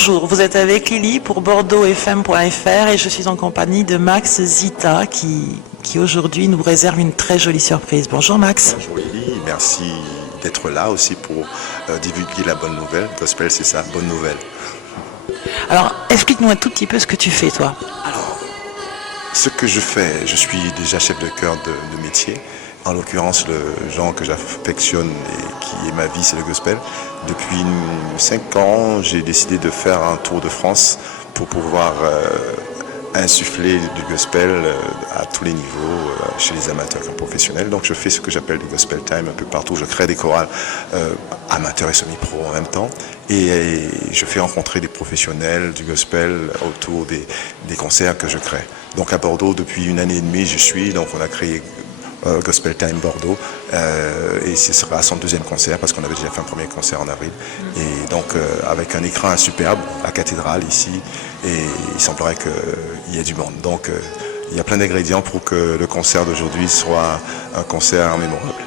Bonjour, vous êtes avec Lily pour BordeauxFM.fr et je suis en compagnie de Max Zita qui aujourd'hui nous réserve une très jolie surprise. Bonjour Max. Bonjour Lily, merci d'être là aussi pour divulguer la bonne nouvelle. Gospel, c'est ça, bonne nouvelle. Alors, explique-nous un tout petit peu ce que tu fais toi. Ce que je fais, je suis déjà chef de chœur de métier. En l'occurrence, le genre que j'affectionne et qui est ma vie, c'est le gospel. Depuis 5 ans, j'ai décidé de faire un tour de France pour pouvoir insuffler du gospel à tous les niveaux, chez les amateurs comme professionnels. Donc je fais ce que j'appelle du gospel time un peu partout. Je crée des chorales amateurs et semi-pro en même temps. Et je fais rencontrer des professionnels du gospel autour des concerts que je crée. Donc à Bordeaux, depuis 1 année et demie, donc on a créé Gospel Time Bordeaux et ce sera son 2e concert parce qu'on avait déjà fait un premier concert en avril et donc avec un écran superbe, la cathédrale ici, et il semblerait qu'il y ait du monde, donc il y a plein d'ingrédients pour que le concert d'aujourd'hui soit un concert mémorable.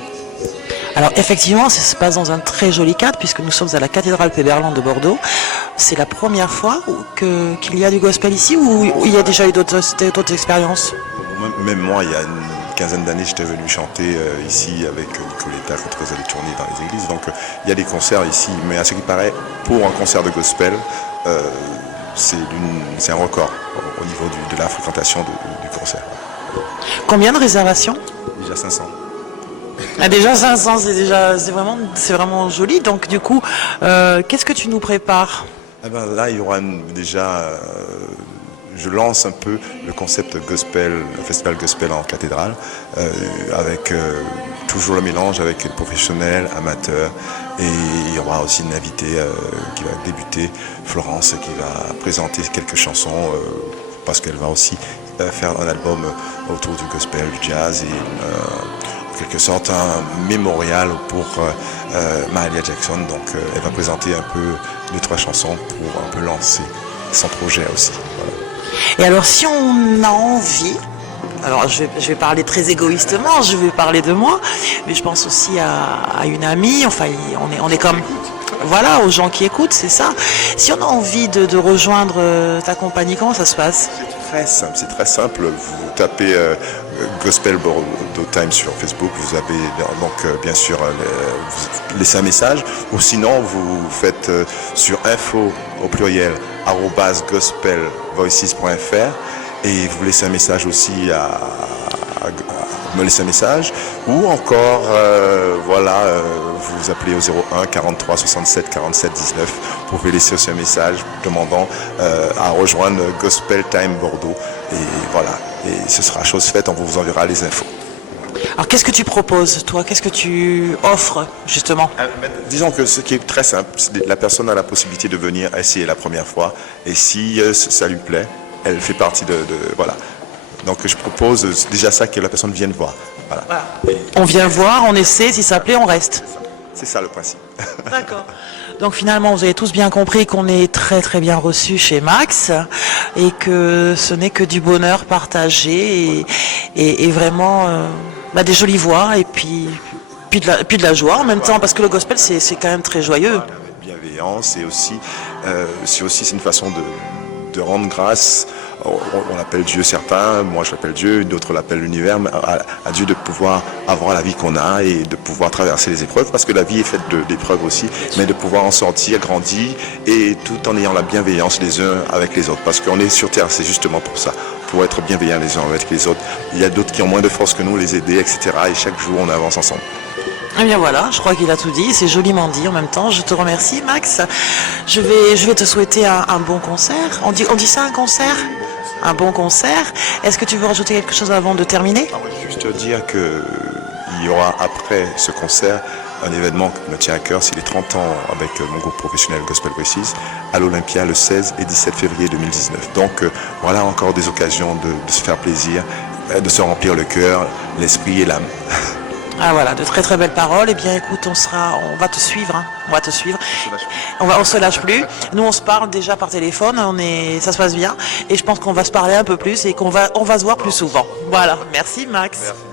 Alors effectivement, ça se passe dans un très joli cadre puisque nous sommes à la cathédrale Péberlan de Bordeaux. C'est la première fois qu'il y a du gospel ici ou il y a déjà eu d'autres expériences? Même moi, il y a une quinzaine d'années, j'étais venu chanter ici avec Nicoletta quand on faisait des tournées dans les églises. Donc il y a des concerts ici, mais à ce qui paraît, pour un concert de gospel, c'est un record au niveau de la fréquentation du concert. Combien de réservations? Déjà 500. Ah, déjà 500, c'est vraiment joli. Donc du coup, qu'est-ce que tu nous prépares? Eh ben, là, il y aura je lance un peu le concept gospel, le festival gospel en cathédrale, avec toujours le mélange avec les professionnels, amateurs, et il y aura aussi une invitée qui va débuter, Florence, qui va présenter quelques chansons, parce qu'elle va aussi faire un album autour du gospel, du jazz, et en quelque sorte un mémorial pour Mahalia Jackson. Donc elle va présenter un peu 2-3 chansons pour un peu lancer son projet aussi. Voilà. Et alors si on a envie, alors je vais parler très égoïstement, je vais parler de moi, mais je pense aussi à une amie, enfin on est comme, voilà, aux gens qui écoutent, c'est ça. Si on a envie de rejoindre ta compagnie, comment ça se passe? C'est très simple, vous tapez Gospel Bordeaux Time sur Facebook, vous avez donc bien sûr vous laissez un message, ou sinon vous faites sur info au pluriel @gospelvoices.fr et vous laissez un message aussi me laisser un message, ou encore vous appelez au 01 43 67 47 19, vous pouvez laisser aussi un message demandant à rejoindre Gospel Time Bordeaux, et voilà, et ce sera chose faite, on vous enverra les infos. Alors qu'est-ce que tu proposes toi? Qu'est-ce que tu offres justement? Disons que ce qui est très simple, la personne a la possibilité de venir essayer la première fois, et si ça lui plaît, elle fait partie voilà. Donc je propose déjà ça, que la personne vienne voir. Voilà. On vient voir, on essaie, si ça plaît, on reste. C'est ça le principe. D'accord. Donc finalement, vous avez tous bien compris qu'on est très très bien reçus chez Max et que ce n'est que du bonheur partagé et vraiment des jolies voix et puis de la joie en même temps, parce que le gospel c'est quand même très joyeux. Bienveillance, et aussi c'est une façon de rendre grâce. On l'appelle Dieu, certains, moi je l'appelle Dieu, d'autres l'appellent l'univers, à Dieu de pouvoir avoir la vie qu'on a et de pouvoir traverser les épreuves, parce que la vie est faite d'épreuves aussi, mais de pouvoir en sortir, grandir, et tout en ayant la bienveillance les uns avec les autres, parce qu'on est sur terre, c'est justement pour ça, pour être bienveillants les uns avec les autres. Il y a d'autres qui ont moins de force que nous, les aider, etc. Et chaque jour on avance ensemble. Eh bien voilà, je crois qu'il a tout dit, c'est joliment dit en même temps. Je te remercie Max. Je vais te souhaiter un bon concert. On dit ça, un concert? Un bon concert. Est-ce que tu veux rajouter quelque chose avant de terminer? Juste dire qu'il y aura après ce concert un événement qui me tient à cœur, c'est les 30 ans avec mon groupe professionnel Gospel Voices à l'Olympia le 16 et 17 février 2019. Donc voilà encore des occasions de se faire plaisir, de se remplir le cœur, l'esprit et l'âme. Ah voilà, de très très belles paroles. Eh bien écoute, on va te suivre, hein. On va te suivre. On se lâche plus. Nous on se parle déjà par téléphone, ça se passe bien. Et je pense qu'on va se parler un peu plus et on va se voir plus souvent. Voilà, merci Max. Merci.